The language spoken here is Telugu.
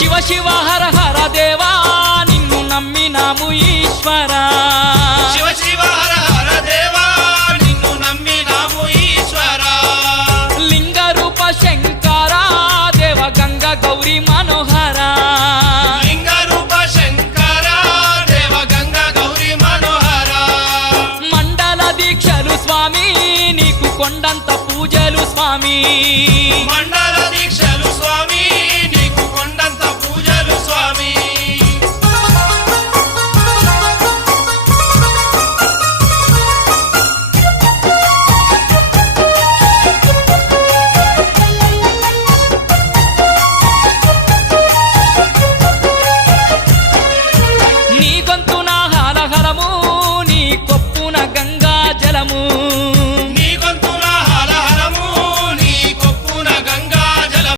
శివ శివ హర హర దేవా నిన్ను నమ్మినాము ఈశ్వరా శివ శివ హర హర దేవా నిన్ను నమ్మినాము ఈశ్వరా లింగ రూప శంకర దేవ గంగ గౌరీ మనోహర లింగ రూప శంకర దేవ గంగ గౌరీ మనోహర మండల దీక్షలు స్వామి నీకు కొండంత పూజలు స్వామి